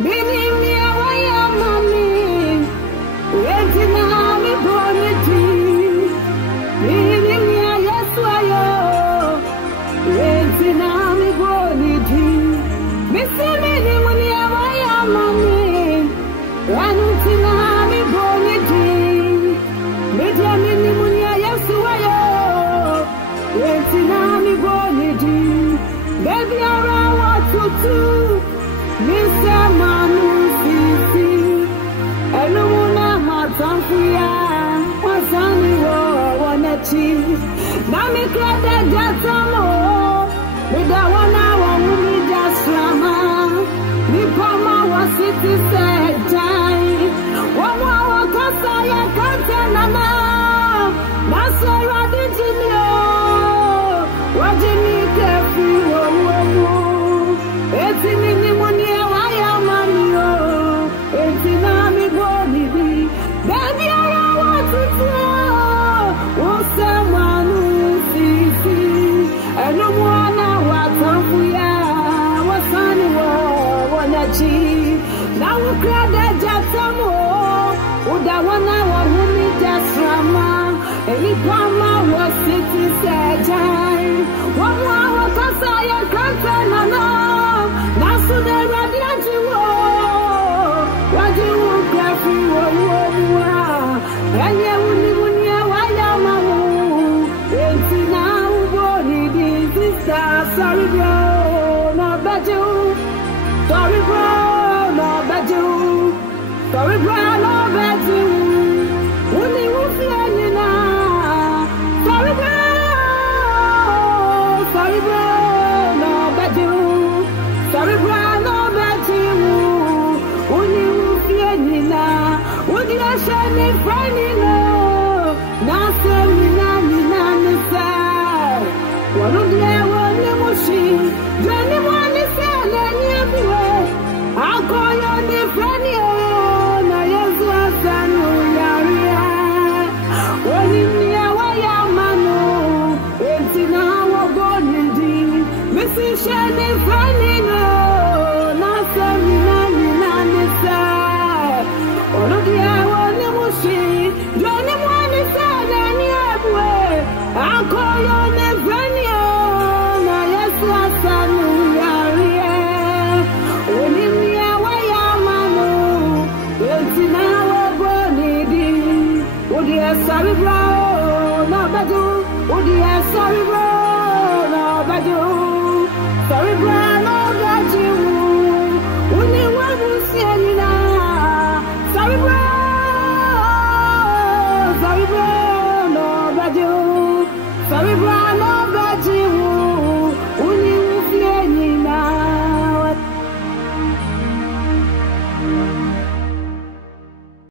Meaning me away, mommy. Waiting on me, bonity. Meaning me, yes, why, waiting on me, bonity. Missing me, when you away, mommy. Waiting on me, bonity. Media me, when you, yes, why, waiting on me, bonity. Baby, I want to do. Mr. Manu Sisi, Eluna Matanfuya, Wasani Wanachi, Nami Klada Jatamo, with the 1 hour movie just drama, Nipama was city said time, 1 hour Kasaya Kantanana, Nasara Dijino, Wajimi Kefi, it's in the money. Baby, I want to tell. Oh, someone who sees and no one I want to ya. What's on the wall? Wanna cheat? Now we cry that Jatamo. Would I want to want me just drama? Any Pama was city said time. 1 hour, cause I can't tell no. Now, so they're ready to war. What do you want? And you wouldn't know why I'm it's now body sister. Sorry, bro, no bet you. Sorry, bro, no bet you. Sorry, bro, no bet you. Only who's you now. Sorry, bro, no bet you. Sorry, bro, no bet you. Only who's you now. Would you show me friendly?